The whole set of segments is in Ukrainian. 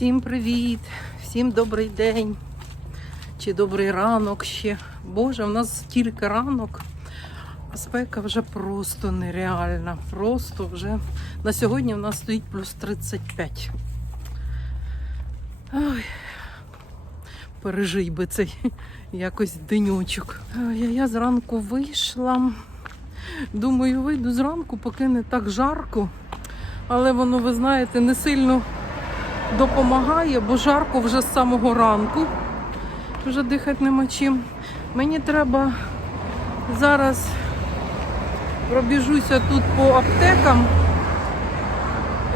Всім привіт, всім добрий день чи добрий ранок ще. Боже, в нас тільки ранок. а Спека вже просто нереальна. Просто вже на сьогодні в нас стоїть плюс 35. Ой, пережий би цей якось денючок. Ой, я зранку вийшла. Думаю, вийду зранку, поки не так жарко. Але воно, ви знаєте, не сильно допомагає, бо жарко вже з самого ранку. Вже дихати нема чим. Мені треба зараз пробіжуся тут по аптекам,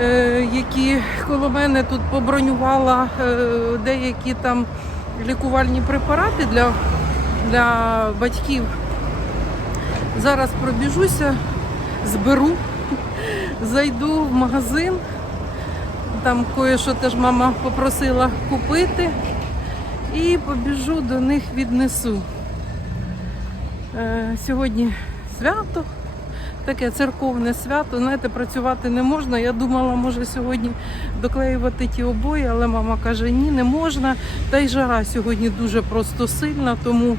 е, які коло мене тут побронювала е, деякі там лікувальні препарати для, для батьків. Зараз пробіжуся, зберу, зайду в магазин. Там кое-що теж мама попросила купити. І побіжу до них віднесу. Е, сьогодні свято, таке церковне свято. Знаєте, працювати не можна. Я думала, може сьогодні доклеювати ті обої, але мама каже, ні, не можна. Та й жара сьогодні дуже просто сильна, тому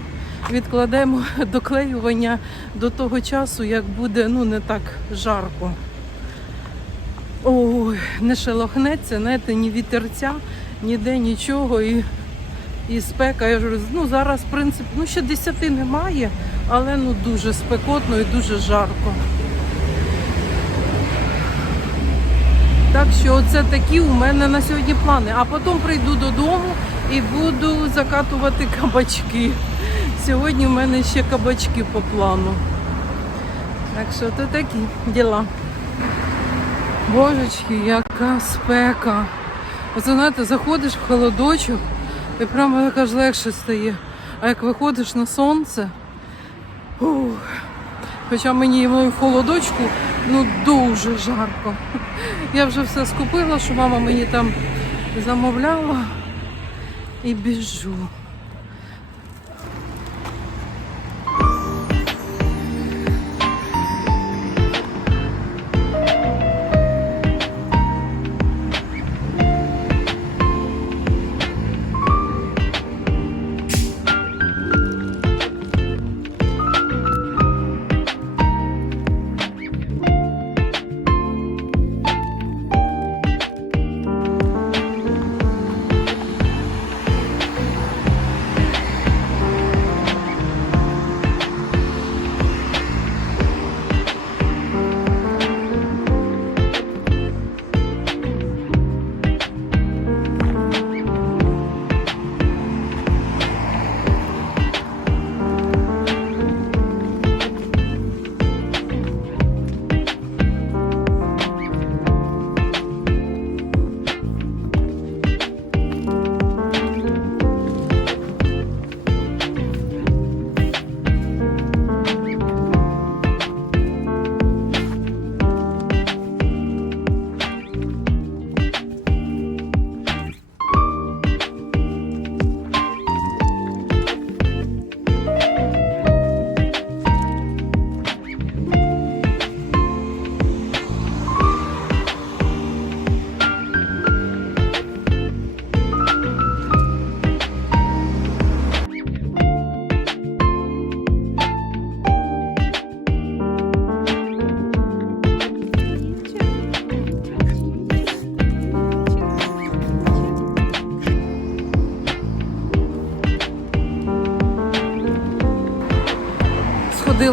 відкладемо доклеювання до того часу, як буде ну, не так жарко. Ой, не шелохнеться, знаєте, ні вітерця, ніде нічого. І, і спека. Я говорю, ну зараз, в принципі, ну ще 10 немає, але ну дуже спекотно і дуже жарко. Так що це такі у мене на сьогодні плани. А потім прийду додому і буду закатувати кабачки. Сьогодні в мене ще кабачки по плану. Так що то такі діла. Божечки, яка спека. Оце знаєте, заходиш в холодочок і прямо якось легше стає. А як виходиш на сонце, ух, хоча мені в холодочку ну дуже жарко. Я вже все скупила, що мама мені там замовляла і біжу.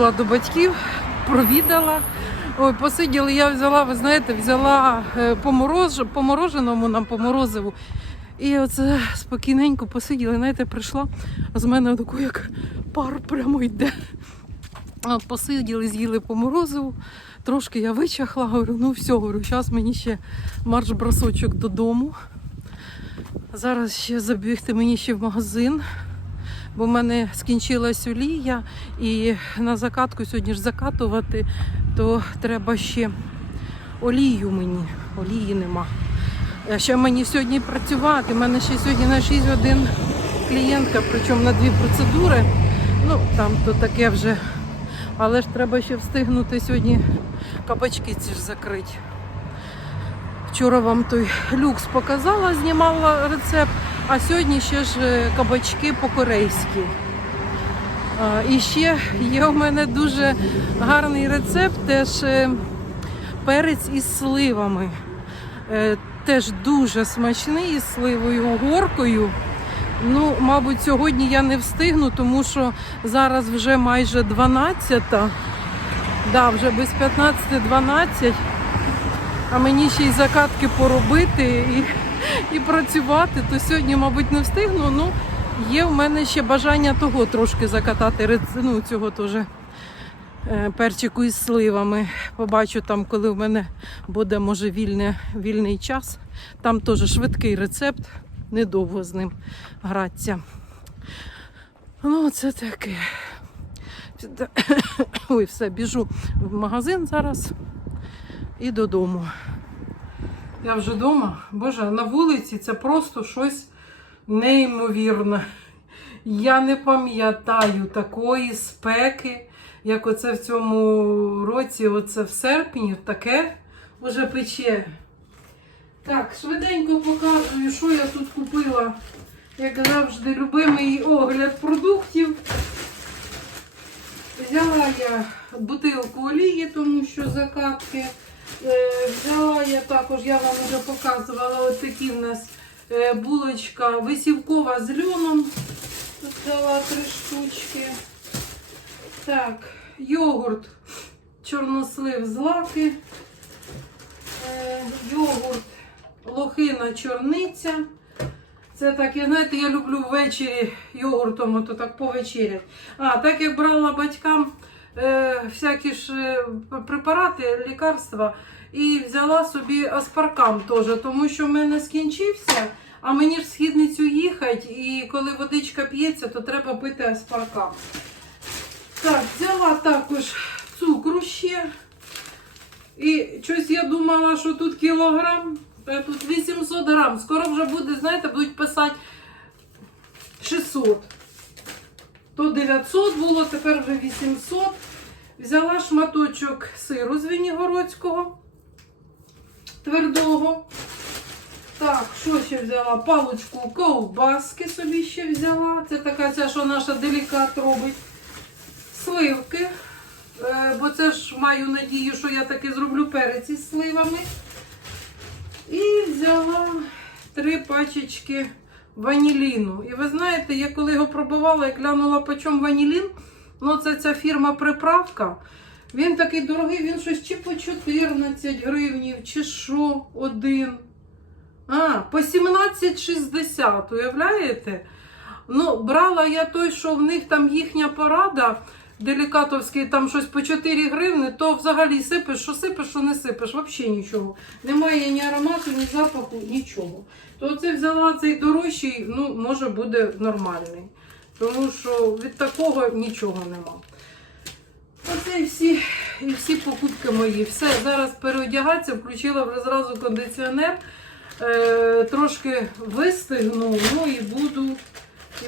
Сходила до батьків, провідала. Ой, посиділи, я взяла, ви знаєте, взяла е, по, мороз, мороженому нам по морозиву. І оце спокійненько посиділи, знаєте, прийшла, а з мене тако як пар прямо йде. От посиділи, з'їли по морозиву. Трошки я вичахла, говорю, ну все, говорю, зараз мені ще марш-бросочок додому. Зараз ще забігти мені ще в магазин, бо в мене скінчилась олія, і на закатку сьогодні ж закатувати, то треба ще олію мені. Олії нема. Ще мені сьогодні працювати. У мене ще сьогодні на 6 годин клієнтка, причому на дві процедури. Ну, там то таке вже. Але ж треба ще встигнути сьогодні кабачки ці ж закрити. Вчора вам той люкс показала, знімала рецепт, а сьогодні ще ж е, кабачки по-корейськи. І ще є у мене дуже гарний рецепт, теж е, перець із сливами. Е, Теж дуже смачний із сливою горкою. Ну, мабуть, сьогодні я не встигну, тому що зараз вже майже 12. Да, вже без 15-12. А мені ще й закатки поробити і, і працювати, то сьогодні, мабуть, не встигну. Ну, є в мене ще бажання того трошки закатати ну, цього теж е, перчику із сливами. Побачу там, коли в мене буде, може, вільне, вільний час. Там теж швидкий рецепт, недовго з ним гратися. Ну, це таке. Ой, все, біжу в магазин зараз і додому. Я вже вдома. Боже, на вулиці це просто щось неймовірне. Я не пам'ятаю такої спеки, як оце в цьому році, оце в серпні, таке вже пече. Так, швиденько показую, що я тут купила. Як завжди, любимий огляд продуктів. Взяла я бутилку олії, тому що закатки. Е, Взяла я також, я вам вже показувала, от такі в нас е, булочка висівкова з льоном. Тут взяла три штучки. Так, йогурт чорнослив з лаки. Е, Йогурт лохина чорниця. Це так, я знаєте, я люблю ввечері йогуртом, ото так повечерять. А, так як брала батькам е, всякі ж е, препарати, лікарства, і взяла собі аспаркам теж, тому що в мене скінчився, а мені ж в східницю їхати, і коли водичка п'ється, то треба пити аспаркам. Так, взяла також цукру ще. І щось я думала, що тут кілограм, а тут 800 грам. Скоро вже буде, знаєте, будуть писати 600. То 900 було, тепер вже 800. Взяла шматочок сиру з Вінігородського твердого. Так, що ще взяла? Паличку ковбаски собі ще взяла. Це така ця, що наша делікат робить. Сливки. Е, Бо це ж маю надію, що я таки зроблю перець із сливами. І взяла три пачечки ваніліну. І ви знаєте, я коли його пробувала і глянула, по чому ванілін, ну це ця фірма приправка. Він такий дорогий, він щось чи по 14 гривнів, чи що один. А, по 17,60, уявляєте? Ну, брала я той, що в них там їхня порада, делікатовський, там щось по 4 гривни, то взагалі сипеш, що сипеш, що не сипеш, взагалі нічого. Немає ні аромату, ні запаху, нічого. То це взяла цей дорожчий, ну, може буде нормальний. Тому що від такого нічого нема. Оце і всі, і всі покупки мої. Все, зараз переодягатися, включила вже зразу кондиціонер. Е, трошки вистигну, ну і буду,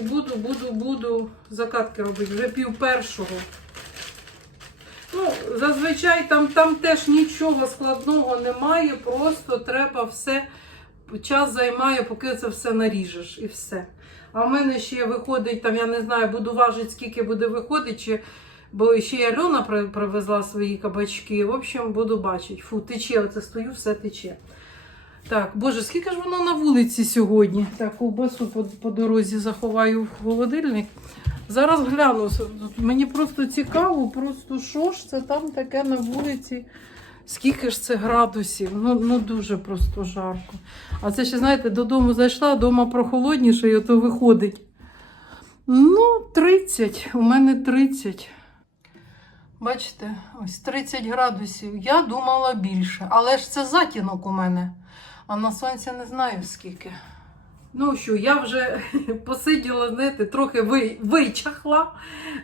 і буду, буду, буду закатки робити. Вже пів першого. Ну, зазвичай там, там теж нічого складного немає, просто треба все. Час займає, поки це все наріжеш і все. А в мене ще виходить, там, я не знаю, буду важити, скільки буде виходити, чи, бо ще й Альона привезла свої кабачки. В общем, буду бачити. Фу, тече, оце стою, все тече. Так, боже, скільки ж воно на вулиці сьогодні? Так, ковбасу по, по дорозі заховаю в холодильник. Зараз гляну. Мені просто цікаво, просто що ж це там таке на вулиці. Скільки ж це градусів? Ну, ну дуже просто жарко. А це ще, знаєте, додому зайшла, вдома прохолодніше, і ото виходить. Ну, 30. У мене 30. Бачите, ось 30 градусів. Я думала більше. Але ж це затінок у мене. А на сонці не знаю скільки. Ну що, я вже посиділа, знаєте, трохи вичахла.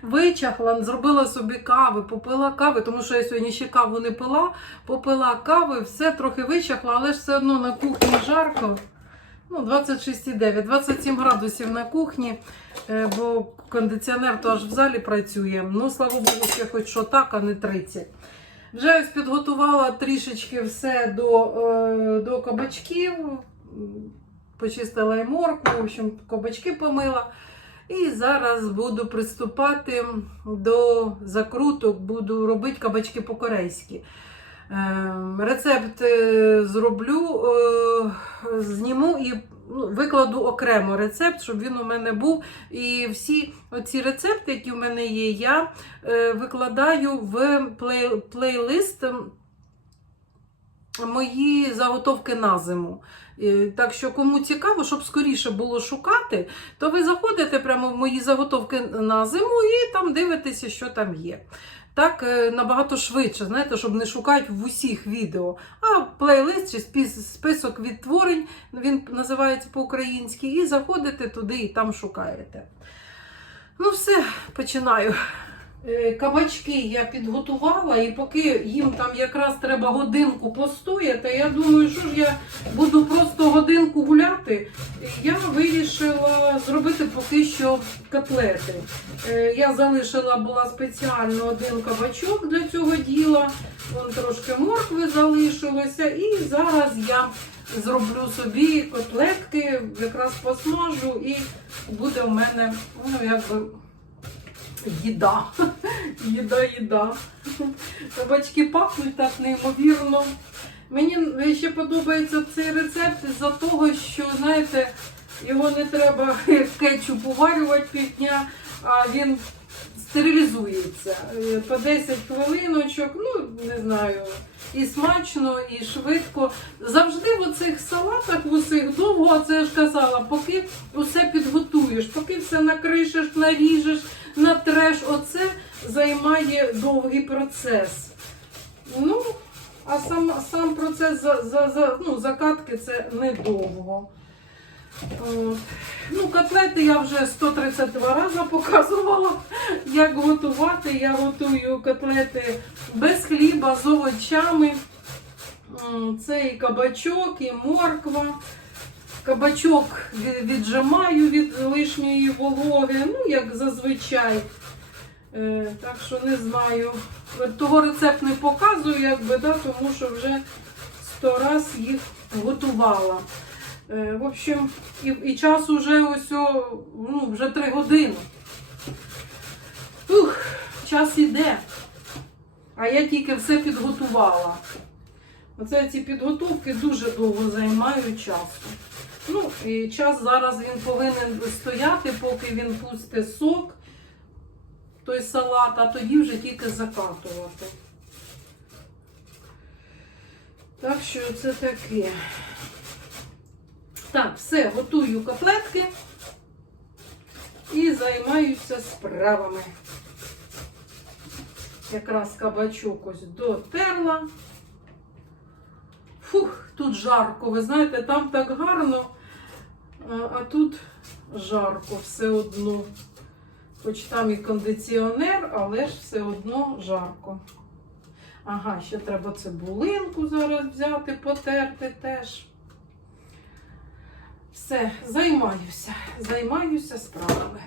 Вичахла, зробила собі кави, попила кави, тому що я сьогодні ще каву не пила. Попила кави, все трохи вичахла, але ж все одно на кухні жарко. Ну, 26,9, 27 градусів на кухні, е, бо кондиціонер то аж в залі працює. Ну, слава Богу, ще хоч що так, а не 30. Вже підготувала трішечки все до, е, до кабачків, почистила і моркву, в общем, кабачки помила. І зараз буду приступати до закруток, буду робити кабачки по-корейськи. Е, Рецепт е, зроблю, е, зніму і ну, викладу окремо рецепт, щоб він у мене був. І всі оці рецепти, які в мене є, я е, викладаю в плей, плейлист мої заготовки на зиму. Так що, кому цікаво, щоб скоріше було шукати, то ви заходите прямо в мої заготовки на зиму і там дивитеся, що там є. Так е, набагато швидше, знаєте, щоб не шукати в усіх відео. А плейлист чи список відтворень, він називається по-українськи, і заходите туди і там шукаєте. Ну, все, починаю. Е, Кабачки я підготувала, і поки їм там якраз треба годинку постояти, я думаю, що ж я буду просто годинку гуляти. Я вирішила зробити поки що котлети. Е, Я залишила була спеціально один кабачок для цього діла. Вон трошки моркви залишилося. І зараз я зроблю собі котлетки, якраз посмажу, і буде у мене, ну, якби. Їда. Їда, їда. Кабачки пахнуть так неймовірно. Мені ще подобається цей рецепт за того, що, знаєте, його не треба в кетчуп уварювати півдня, а він стерилізується. Е, По 10 хвилиночок, ну, не знаю, і смачно, і швидко. Завжди в оцих салатах, в усіх довго, це я ж казала, поки усе підготуєш, поки все накришеш, наріжеш, натреш, оце займає довгий процес. Ну, а сам, сам процес за, за, за, ну, закатки це недовго. От. Ну, котлети я вже 132 рази показувала, як готувати. Я готую котлети без хліба, з овочами. Це і кабачок, і морква. Кабачок віджимаю від лишньої вологи, ну, як зазвичай. Е, так що не знаю. Того рецепт не показую, якби, да, тому що вже сто раз їх готувала. Е, в общем, і, і час уже ось, ну, вже три години. Ух, час іде. А я тільки все підготувала. Оце ці підготовки дуже довго займають часу. Ну, і час зараз він повинен стояти, поки він пустить сок, той салат, а тоді вже тільки закатувати. Так що це таке. Так, все, готую котлетки і займаюся справами. Якраз кабачок ось дотерла. Фух, тут жарко. Ви знаєте, там так гарно, а, тут жарко все одно. Хоч там і кондиціонер, але ж все одно жарко. Ага, ще треба цибулинку зараз взяти, потерти теж. Все, займаюся, займаюся справами.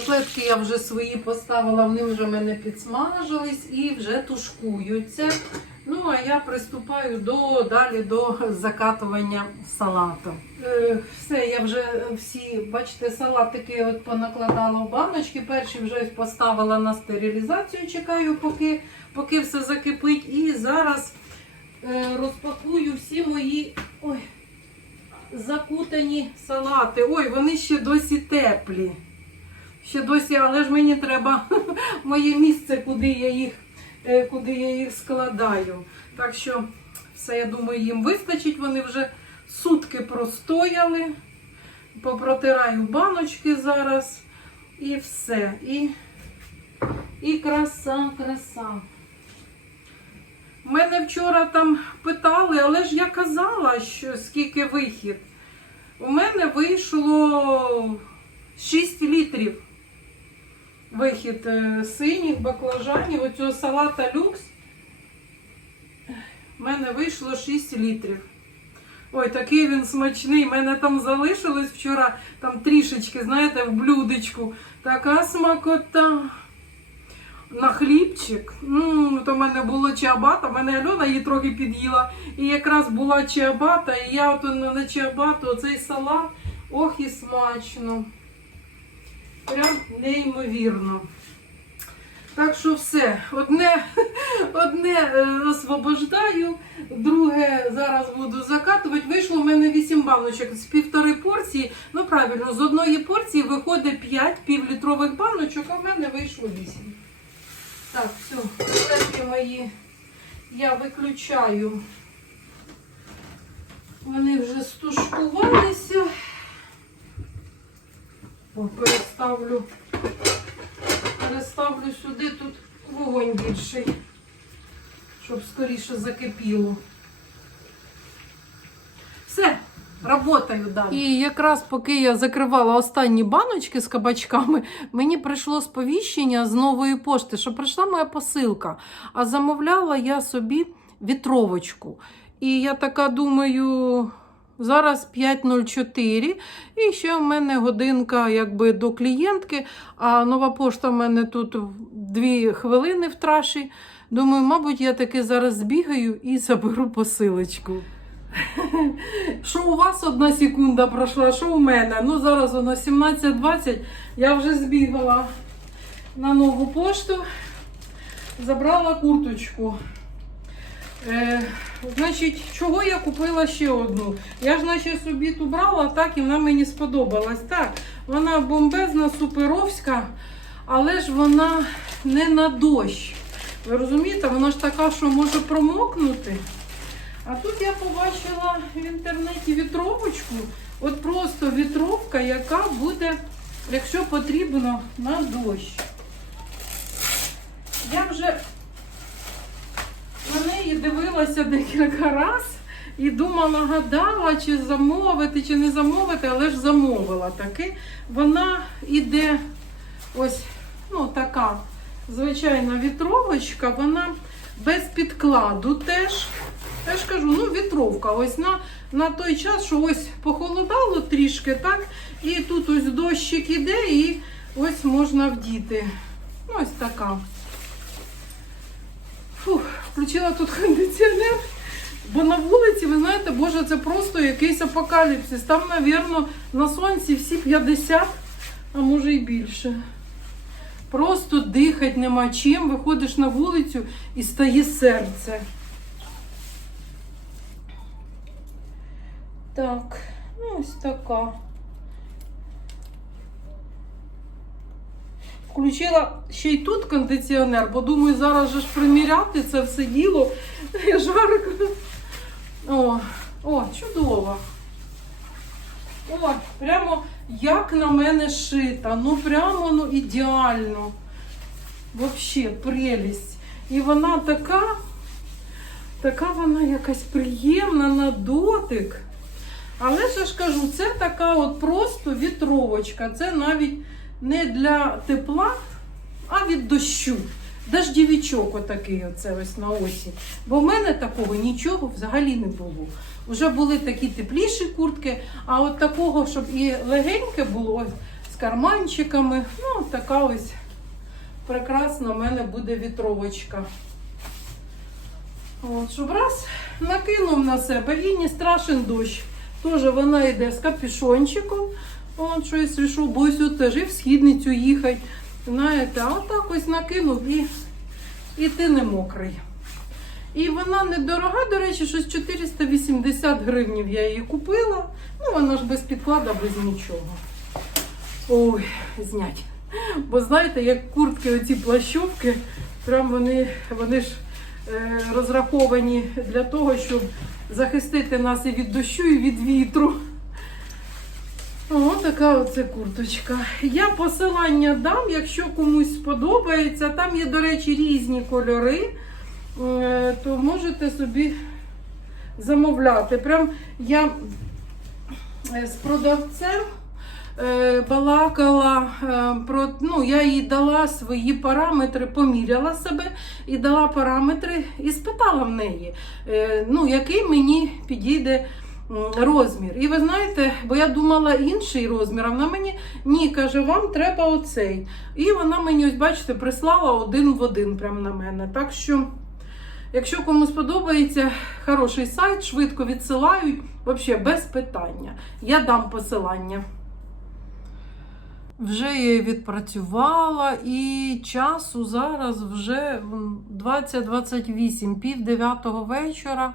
Котлетки я вже свої поставила, вони вже в мене підсмажились і вже тушкуються. Ну, а я приступаю до, далі до закатування салату. Е, все, я вже всі, бачите, салатики от понакладала в баночки. Перші вже поставила на стерилізацію, чекаю, поки, поки все закипить. І зараз е, розпакую всі мої ой, закутані салати. Ой, вони ще досі теплі. Ще досі, але ж мені треба моє місце, куди я їх, е, куди я їх складаю. Так що все, я думаю, їм вистачить. Вони вже сутки простояли. Попротираю баночки зараз. І все. І, і краса, краса. Мене вчора там питали, але ж я казала, що скільки вихід. У мене вийшло 6 літрів вихід е, синіх баклажанів, оцього салата люкс. У мене вийшло 6 літрів. Ой, такий він смачний. У мене там залишилось вчора там трішечки, знаєте, в блюдечку. Така смакота. На хлібчик. Ну, то в мене було чиабата, в мене Альона її трохи під'їла. І якраз була чиабата, і я от на чиабату оцей салат, ох і смачно. Прям неймовірно. Так що все, одне, одне е, освобождаю, друге зараз буду закатувати. Вийшло в мене 8 баночок з півтори порції. Ну правильно, з одної порції виходить 5 півлітрових баночок, а в мене вийшло 8. Так, все, котлетки мої я виключаю. Вони вже стушкувалися. Переставлю, переставлю сюди, тут вогонь більший, щоб скоріше закипіло. Все, работаю далі. І якраз поки я закривала останні баночки з кабачками, мені прийшло сповіщення з нової пошти, що прийшла моя посилка. А замовляла я собі вітровочку. І я така думаю, зараз 5.04, і ще в мене годинка якби до клієнтки, а нова пошта в мене тут 2 хвилини в траші. Думаю, мабуть, я таки зараз збігаю і заберу посилочку. Що у вас одна секунда пройшла, що у мене? Ну, зараз воно 17.20. Я вже збігала на нову пошту, забрала курточку. Е, значить, чого я купила ще одну? Я ж наче собі ту брала, так і вона мені сподобалась. Так, вона бомбезна, суперовська, але ж вона не на дощ. Ви розумієте, вона ж така, що може промокнути. А тут я побачила в інтернеті вітровочку. От просто вітровка, яка буде, якщо потрібно, на дощ. Я вже дивилася декілька разів і думала, гадала, чи замовити, чи не замовити, але ж замовила таки. Вона іде ось ну, така звичайна вітровочка, вона без підкладу теж. Я ж кажу, ну вітровка. Ось на, на той час, що ось похолодало трішки, так? І тут ось дощик іде, і ось можна вдіти. Ну, Ось така. Фух, включила тут кондиціонер. Бо на вулиці, ви знаєте, боже, це просто якийсь апокаліпсис. Там, мабуть, на сонці всі 50, а може і більше. Просто дихати нема чим, виходиш на вулицю і стає серце. Так, ну ось така. Включила ще й тут кондиціонер, бо думаю, зараз же ж приміряти це все діло. Жарко. О, о, чудово. О, прямо як на мене шита. Ну прямо ну ідеально. Вообще прелість. І вона така, така вона якась приємна на дотик. Але ж ж кажу, це така от просто вітровочка. Це навіть не для тепла, а від дощу. Дождівічок отакий оце ось на осінь. Бо в мене такого нічого взагалі не було. Уже були такі тепліші куртки, а от такого, щоб і легеньке було, ось, карманчиками. Ну, така ось прекрасна в мене буде вітровочка. От, щоб раз накинув на себе і не страшен дощ. Теж вона йде з капюшончиком. От щось рішив, бо от теж і в східницю їхати. Знаєте, а отак ось накинув і, і ти не мокрий. І вона недорога, до речі, щось 480 гривнів я її купила. Ну, вона ж без підклада, без нічого. Ой, знять. Бо знаєте, як куртки, оці плащовки, прям вони, вони ж е, розраховані для того, щоб захистити нас і від дощу, і від вітру. О, така оце курточка. Я посилання дам, якщо комусь сподобається. Там є, до речі, різні кольори, Е, то можете собі замовляти. Прям я е, з продавцем е, балакала про, ну, я їй дала свої параметри, поміряла себе і дала параметри і спитала в неї, ну, який мені підійде розмір. І ви знаєте, бо я думала інший розмір, а вона мені ні, каже, вам треба оцей. І вона мені, ось бачите, прислала один в один прямо на мене. Так що. Якщо кому сподобається хороший сайт, швидко відсилають, взагалі без питання. Я дам посилання. Вже я відпрацювала і часу зараз вже 20-28, пів дев'ятого вечора.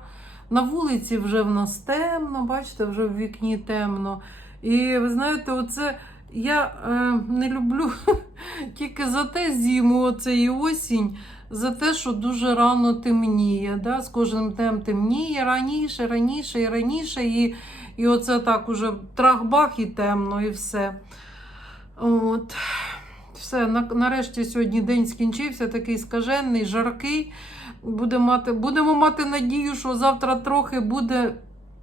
На вулиці вже в нас темно, бачите, вже в вікні темно. І ви знаєте, оце я е, не люблю тільки за те зиму, оце і осінь за те, що дуже рано темніє. Да? З кожним днем темніє раніше, раніше і раніше. І, і оце так уже трах-бах і темно, і все. От. Все, нарешті сьогодні день скінчився, такий скажений, жаркий. Буде мати, будемо мати надію, що завтра трохи буде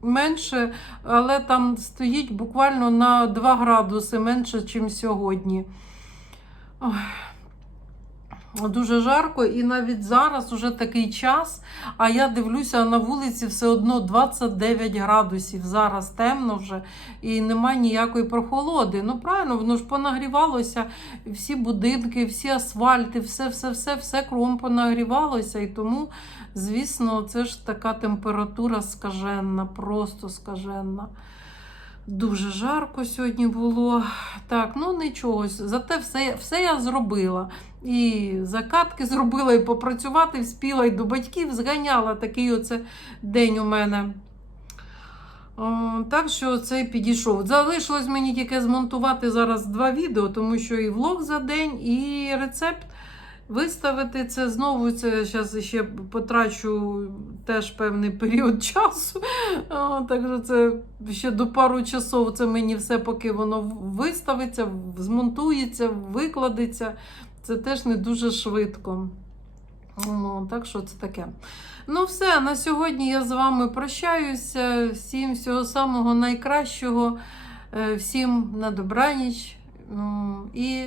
менше, але там стоїть буквально на 2 градуси менше, ніж сьогодні. Ой. Дуже жарко, і навіть зараз уже такий час. А я дивлюся на вулиці все одно 29 градусів. Зараз темно вже і немає ніякої прохолоди. Ну правильно, воно ж понагрівалося. Всі будинки, всі асфальти, все, все, все, все кром понагрівалося. І тому, звісно, це ж така температура скаженна, просто скаженна. Дуже жарко сьогодні було. Так, ну нічого, зате все, все я зробила. І закатки зробила, і попрацювати вспіла, і до батьків зганяла такий оце день у мене. Так що цей підійшов. Залишилось мені тільки змонтувати зараз два відео, тому що і влог за день, і рецепт виставити це знову. Це зараз ще потрачу теж певний період часу. Так що це ще до пару часов це мені все, поки воно виставиться, змонтується, викладеться. Це теж не дуже швидко. Ну, Так що це таке. Ну, все, на сьогодні я з вами прощаюся. Всім всього самого найкращого, Е, всім на добраніч. І